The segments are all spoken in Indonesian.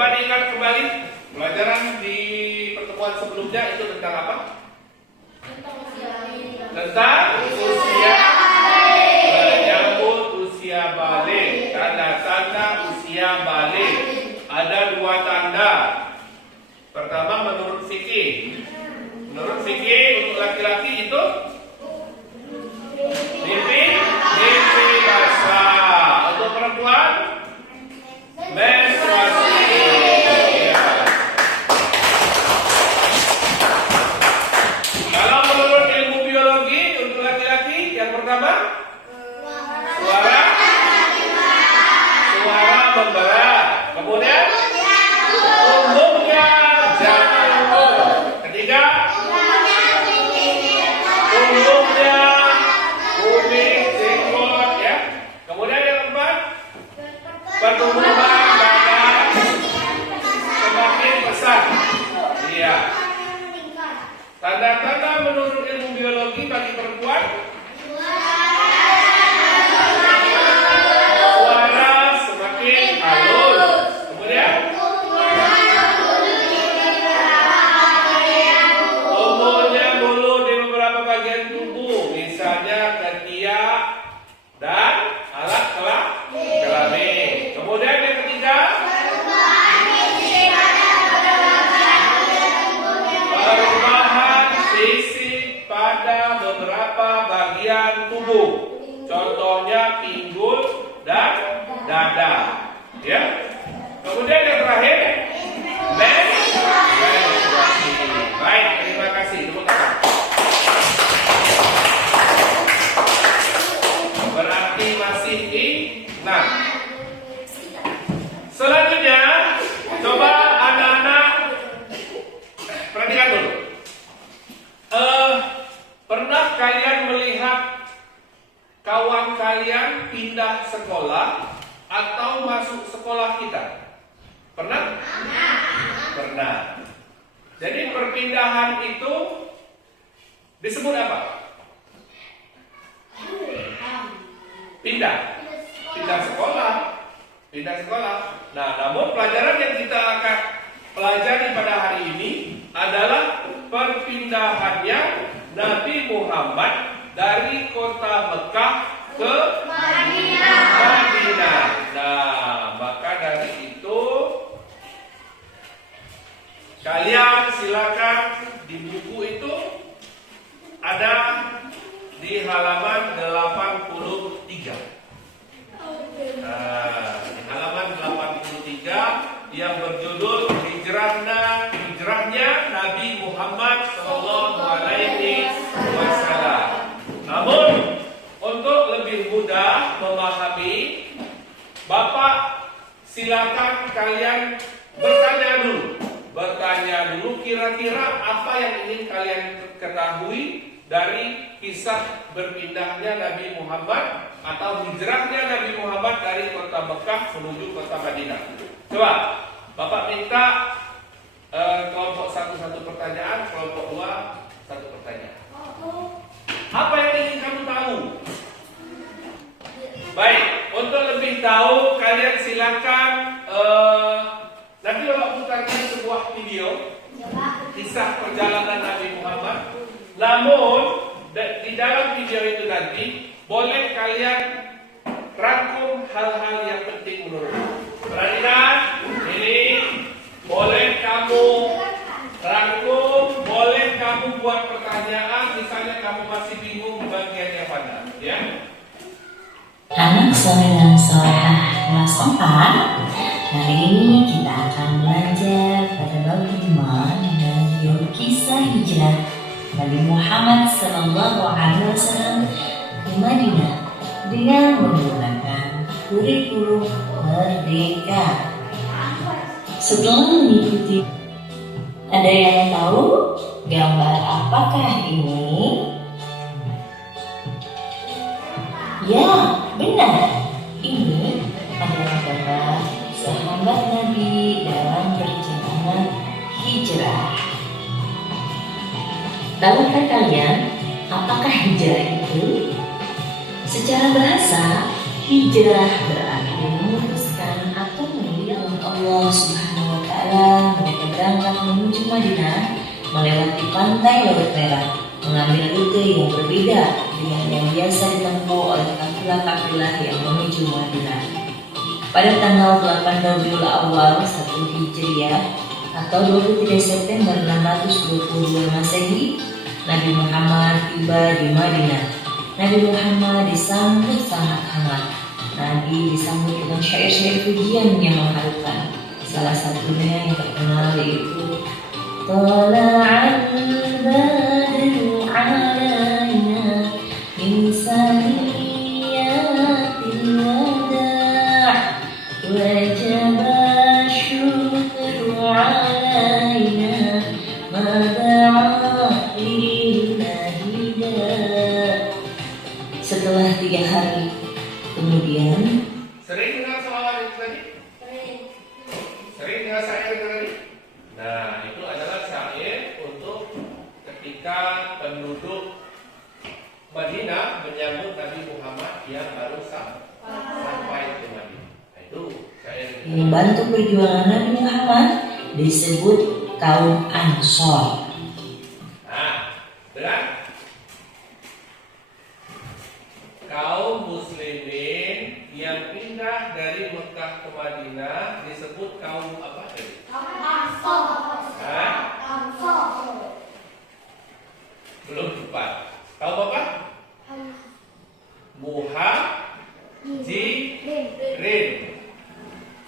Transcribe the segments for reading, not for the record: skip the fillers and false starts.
Coba diingat kembali pelajaran di pertemuan sebelumnya itu tentang apa? Tentang usia menyambut usia balik. Tanda-tanda usia balik. Ada 2 tanda. Pertama menurut fikih. Menurut fikih untuk laki-laki itu mimpi basah. Untuk perempuan menstruasi. Ya. Kalau menurut ilmu biologi untuk laki-laki yang pertama suara memberat. Kemudian umumnya jantung. Ketiga umumnya kumis jenggot ya. Kemudian yang keempat pertumbuhan badan semakin besar. Iya. Tanda-tanda menurut ilmu biologi bagi perempuan suara semakin halus. Kemudian tumbuhnya bulu di beberapa bagian tubuh, misalnya ketiak dan alat kelamin. Kemudian yang ketiga perubahan fisik pada beberapa bagian tubuh, contohnya pinggul dan dada. Ya. Kemudian yang terakhir menstruasi. Baik, terima kasih. Tepuk tangan. Berarti masih ingat. Selanjutnya, coba anak-anak perhatikan dulu. Pernah kalian melihat kawan kalian pindah sekolah atau masuk sekolah kita? Pernah? Pernah. Jadi perpindahan itu disebut apa? Pindah sekolah. Pindah sekolah. Nah, namun pelajaran yang kita akan pelajari pada hari ini adalah perpindahannya Nabi Muhammad dari kota Mekah ke Madinah. Nah, maka dari itu kalian silakan di buku itu ada di halaman 83. Nah, di halaman 83 yang berjudul Hijrahnya Nabi Muhammad Sallallahu Alaihi Wasallam. Namun untuk lebih mudah memahami, Bapak silakan kalian bertanya dulu kira-kira apa yang ingin kalian ketahui dari kisah berpindahnya Nabi Muhammad atau hijrahnya Nabi Muhammad dari kota Mekah menuju kota Madinah. Coba Bapak minta kelompok 1 pertanyaan, kelompok 2 1 pertanyaan. Apa yang ingin kamu tahu? Baik, untuk lebih tahu kalian silakan nanti Bapak putarkan sebuah video kisah perjalanan Nabi Muhammad. Namun di dalam video itu nanti boleh kalian rangkum hal-hal yang penting menurutmu. Perhatikan, ini boleh kamu rangkum, boleh kamu buat pertanyaan. Misalnya kamu masih bingung di bagian yang mana, ya? Anak soleh dan solehah kelas 4. Hari ini kita akan belajar pada bab 5 dari kisah hijrah Nabi Muhammad Sallallahu Alaihi Wasallam ke Madinah dengan menggunakan kurikulum Merdeka. Setelah mengikuti, ada yang tahu gambar apakah ini? Ya, benar. Ini adalah gambar sahabat Nabi dalam perjalanan hijrah. Tahukah kalian apakah hijrah itu? Secara bahasa, hijrah berarti memutuskan atau memilih Allah Subhanahu wa arah mereka berangkat menuju Madinah melewati pantai Laut Merah, mengambil rute yang berbeda dengan yang biasa ditempuh oleh kafilah-kafilah yang menuju Madinah. Pada tanggal 8 Rabiul Awal 1 Hijriah atau 23 September 622 Masehi, Nabi Muhammad tiba di Madinah. Nabi Muhammad disambut sangat hangat. Nabi disambut dengan syair-syair pujian yang mengharukan. Salah satunya yang terkenal yaitu Tala'al badru alaina min saniyatil wada' wajaba syukru alaina mada'a lillahi da'. Setelah 3 hari kemudian, Sering dengar soal itu tadi? Sering dengar syair itu tadi? Nah, itu adalah syair untuk ketika penduduk Madinah menyambut Nabi Muhammad yang baru sampai ke Madinah. Nah, itu syair itu. membantu perjuangan Nabi Muhammad disebut kaum Ansor. Nah, dengan kaum muslimin yang pindah dari Mekah ke Madinah disebut kaum apa tadi? Hah? Belum tepat. Kaum apa? Muhajirin.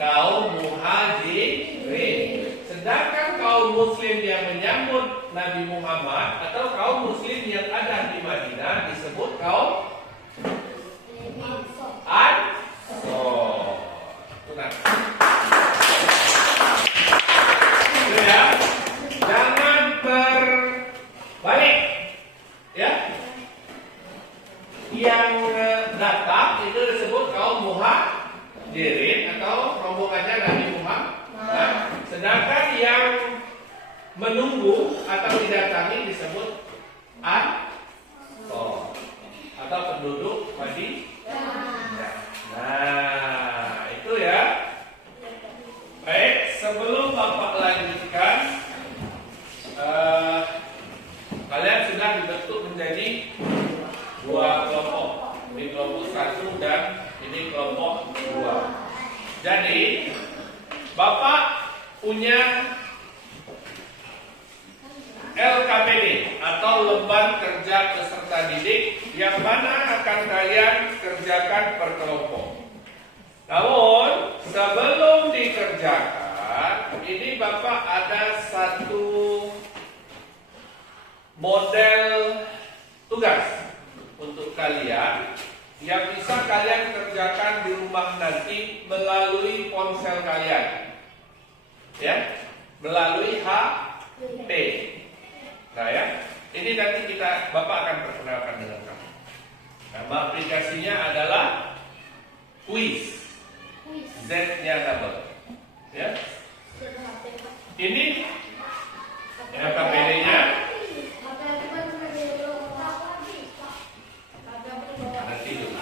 Kaum muhajirin. Sedangkan kaum muslim yang menyambut Nabi Muhammad atau kaum muslim yang ada di Madinah disebut kaum Ansor. Benar. Itu ya. Jangan terbalik. Ya. Yang datang itu disebut kaum muhajirin atau rombongannya Nabi Muhammad. Nah, sedangkan yang menunggu atau didatangi disebut Ansor atau penduduk Madinah. Nah, itu ya. Baik, sebelum Bapak lanjutkan, kalian sudah dibentuk menjadi 2 kelompok. Ini kelompok 1 dan ini kelompok 2. Jadi, Bapak punya LKPD atau lembar kerja peserta didik yang mana akan kalian kerjakan per kelompok. Namun sebelum dikerjakan, ini Bapak ada satu model tugas untuk kalian yang bisa kalian kerjakan di rumah nanti melalui ponsel kalian, ya, melalui HP. Nah ya, ini nanti Bapak akan perkenalkan dengan kamu. Nama aplikasinya adalah Quiz. Z-nya double. Ya. Ini LKPD-nya. Nanti dulu.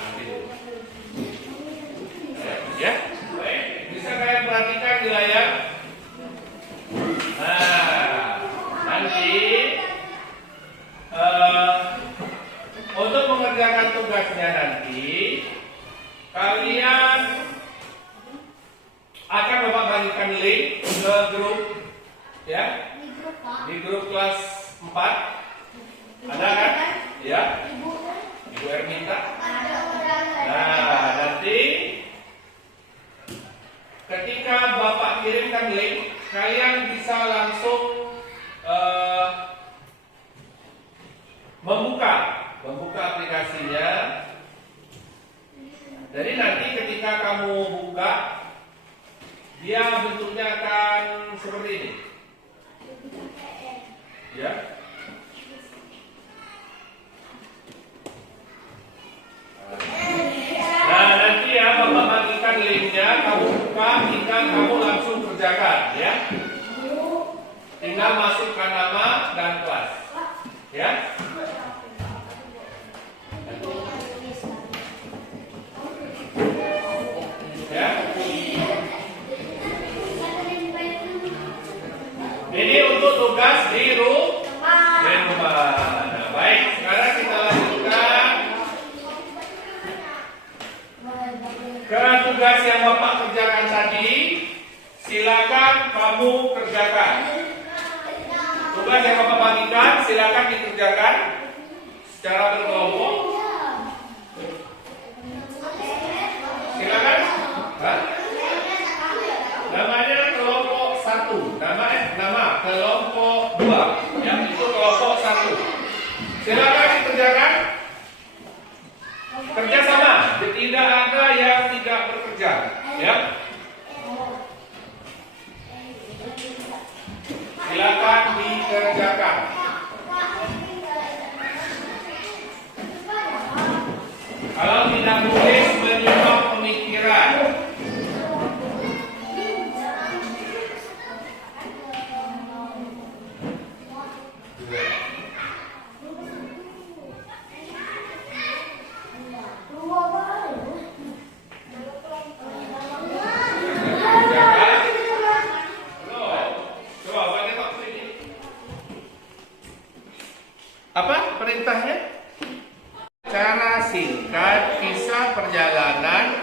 Ya, baik. Bisa kalian perhatikan di layar. Nah, nanti untuk mengerjakan tugasnya nanti kalian akan Bapak bagikan link ke grup, ya, di grup kelas 4. Ada kan? Ya, Ibu Ermita. Nah, nanti ketika Bapak kirimkan link, kalian bisa langsung membuka aplikasinya. Jadi nanti ketika kamu buka, dia bentuknya akan seperti ini. Ya. Nah, nanti ya Bapak bagikan linknya, kamu buka, tinggal kamu langsung kerjakan, ya. Tinggal masukkan nama dan kelas, ya. Ya. bertugas di rumah. Nah, baik, sekarang kita lanjutkan ke tugas yang Bapak kerjakan tadi. Silakan kamu kerjakan. Tugas yang Bapak bagikan silakan dikerjakan secara berkelompok. Silakan. Hah? Namanya kelompok 1. Nama kelompok 2. Yang itu kelompok 1. Silakan dikerjakan. Kerjasama. Tidak ada yang tidak bekerja. Ya. Silakan dikerjakan. Kalau tidak boleh menyimak pemikiran. Apa perintahnya? Cara singkat kisah perjalanan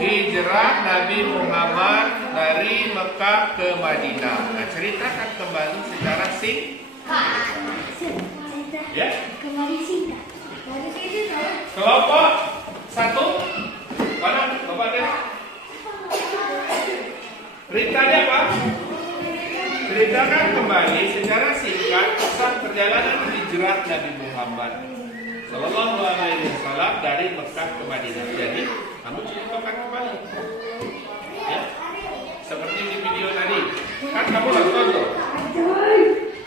hijrah Nabi Muhammad dari Mekah ke Madinah. Nah, ceritakan kembali secara singkat. Ya. Kelompok 1. Mana Bapak tadi? Perintahnya apa? Ceritakan kembali secara singkat kisah perjalanan hijrah Nabi Muhammad Sallallahu Alaihi Wasallam dari Mekah ke Madinah. Jadi kamu ceritakan kembali, ya, seperti di video tadi. Kan kamu nonton tuh.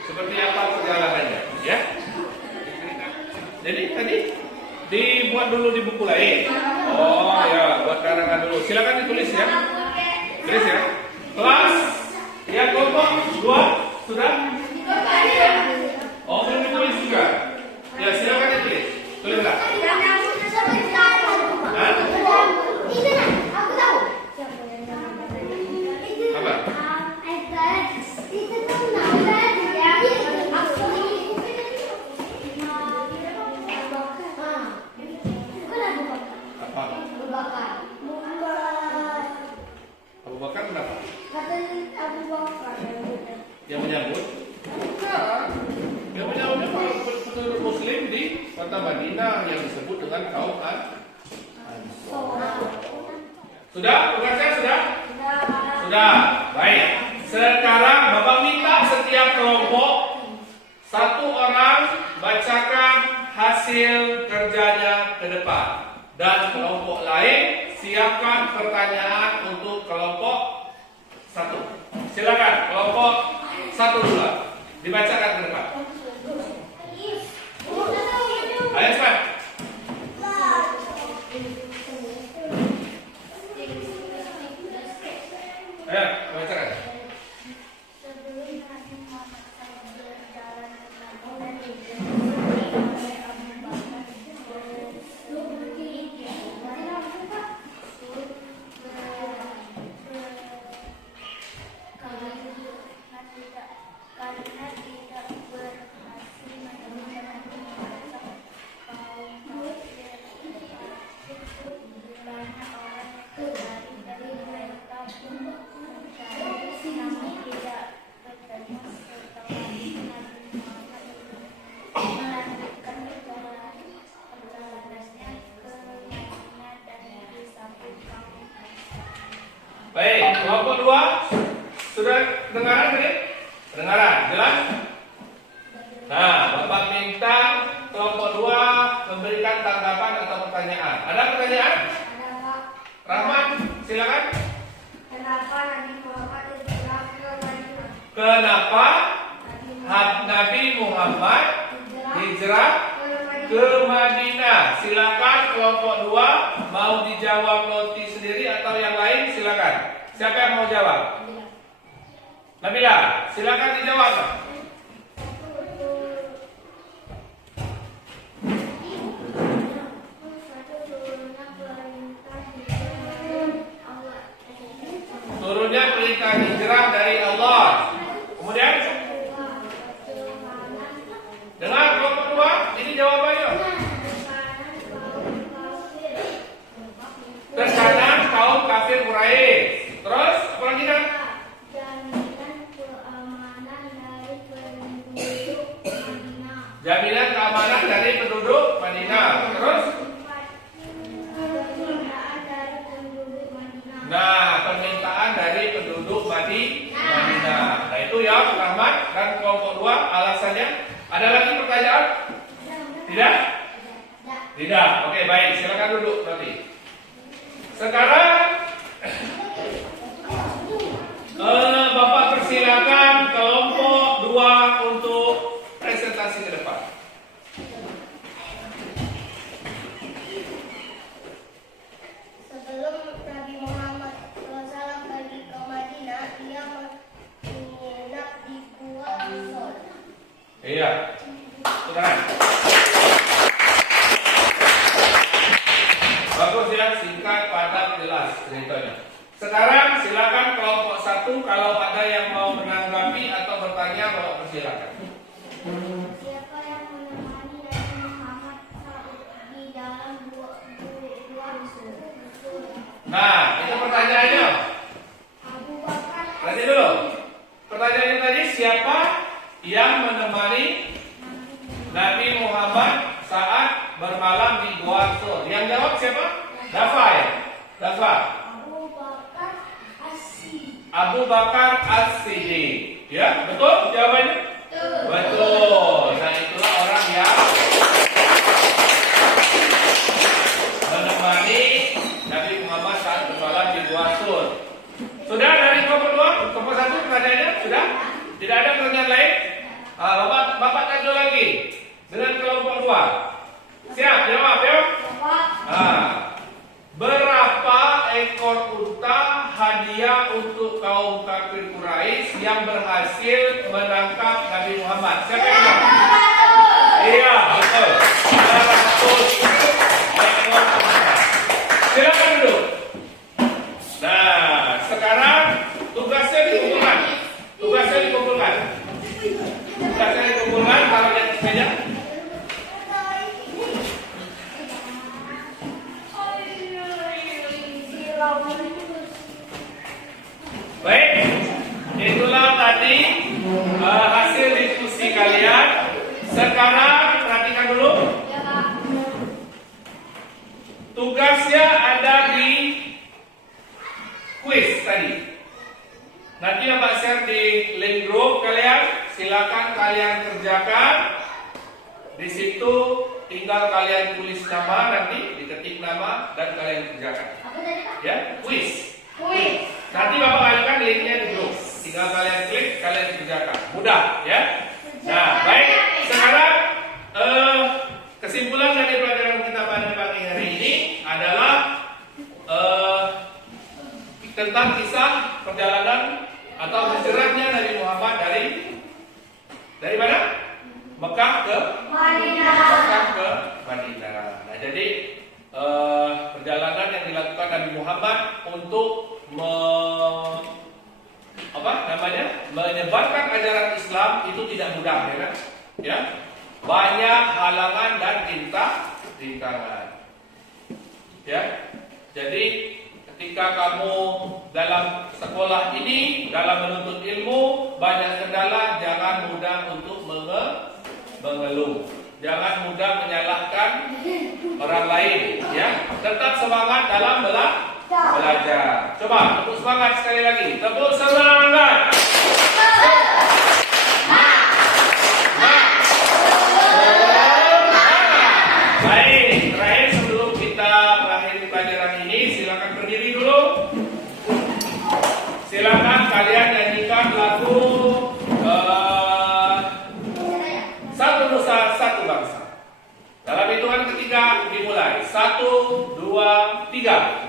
Seperti apa perjalanannya, ya? Jadi tadi dibuat dulu di buku lain. Oh ya, buat karangan dulu. Silakan ditulis ya. Tulis ya. Kelas. Ya, kelompok 2 sudah? Oh, belum ditulis juga. Ya, silakan ditulis. Tulislah. Hah? Apa? Apa? Abu Bakar kenapa? Yang menyambut? Bukan. Yang menyambutnya para penduduk Muslim di kota Madinah yang disebut dengan kaum Ansor. Sudah? Tugasnya sudah? Sudah. Baik. Sekarang Bapak minta setiap kelompok 1 orang bacakan hasil kerjanya ke depan. Dan kelompok lain siapkan pertanyaan untuk kelompok 1. Silakan kelompok 1 dulu. Dibacakan ke depan. Ayo cepat. Ayo, bacakan. Baik, kelompok 2 sudah dengaran tadi? Dengaran, jelas? Nah, Bapak minta kelompok 2 memberikan tanggapan atau pertanyaan. Ada pertanyaan? Ada, Pak. Rahmat, silakan. Kenapa Nabi Muhammad hijrah ke Madinah? Kenapa Nabi Muhammad hijrah ke Madinah? Silakan kelompok 2 mau dijawab Loti sendiri atau yang lain silakan. Siapa yang mau jawab? Nabila, silakan dijawab. Turunnya perintah hijrah dari Allah. Kemudian Jaminan keamanan dari penduduk Madinah. Terus? Permintaan dari penduduk Madinah. Nah, permintaan dari penduduk Madinah. Nah, itu ya Rahmat dan kelompok 2 alasannya. Ada lagi pertanyaan? Tidak? Tidak. Oke, baik. Silakan duduk nanti. Sekarang Bapak persilakan kelompok 2 untuk presentasi ke depan. Sebelum Nabi Muhammad SAW pergi ke Madinah, ia menginap di Gua Hira. Iya. Silakan. Bagus ya, singkat, padat, jelas ceritanya. Sekarang silakan kelompok 1 kalau ada yang mau menanggapi atau bertanya, Bapak persilakan. Siapa yang menemani Nabi Muhammad di dalam gua Hira? Nah, itu pertanyaannya. Abu Bakar Nanti dulu. Pertanyaannya tadi, siapa yang menemani Nabi Muhammad saat bermalam di Gua Hira? Yang jawab siapa? Dafa ya? Dafa. Abu Bakar As-Siddiq. Ya, betul jawabannya? Betul. Nah, itulah orang yang menemani Nabi Muhammad saat bermalam di Gua Hira. Sudah dari kelompok 2? Kelompok 1 pertanyaannya? Sudah? Tidak ada pertanyaan lain? Bapak tanya lagi dengan kelompok 2. Siap? Jawab ya? Berapa ekor unta hadiah untuk kaum kafir Quraisy yang berhasil menangkap Nabi Muhammad? Siapa yang jawab? Iya, betul. 100 ekor unta. Silakan duduk. Nah, sekarang tugasnya dikumpulkan. Tugasnya dikumpulkan. Kalau lihat meja. Baik, itulah tadi hasil diskusi kalian. Sekarang perhatikan dulu. Tugasnya ada di kuis tadi. Nanti Bapak share di link grup kalian. Silakan kalian kerjakan. Di situ tinggal kalian tulis nama, nanti diketik nama dan kalian kerjakan. Ya, kuis. Nanti Bapak ajukan linknya di grup. Tinggal kalian klik, kalian kerjakan. Mudah, ya. Nah, baik. Sekarang kesimpulan dari pelajaran kita pada pagi hari ini adalah tentang kisah perjalanan atau hijrahnya Nabi Muhammad dari mana? Mekah ke Madinah. Nah, jadi perjalanan yang dilakukan Nabi Muhammad untuk menyebarkan ajaran Islam itu tidak mudah, ya kan? Ya, banyak halangan dan rintangan. Ya, jadi ketika kamu dalam sekolah ini, dalam menuntut ilmu, banyak kendala, jangan mudah untuk mengeluh. Jangan mudah menyalahkan orang lain, ya. Tetap semangat dalam belajar. Coba tepuk semangat sekali lagi. Tepuk semangat. Baik, terakhir sebelum kita mengakhiri pelajaran ini, silakan berdiri dulu. Silakan kalian nyanyikan lagu Satu Nusa Satu Bangsa. Dalam hitungan ketiga dimulai. 1, 2, 3.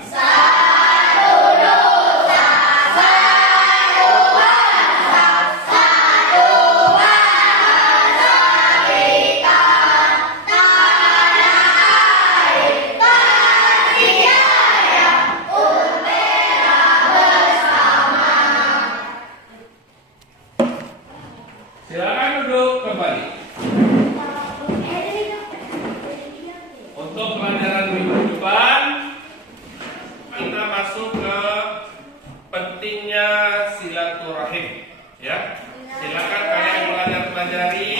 Silakan duduk kembali. Untuk pelajaran minggu depan kita masuk ke pentingnya silaturahim. Ya, silakan kalian pelajari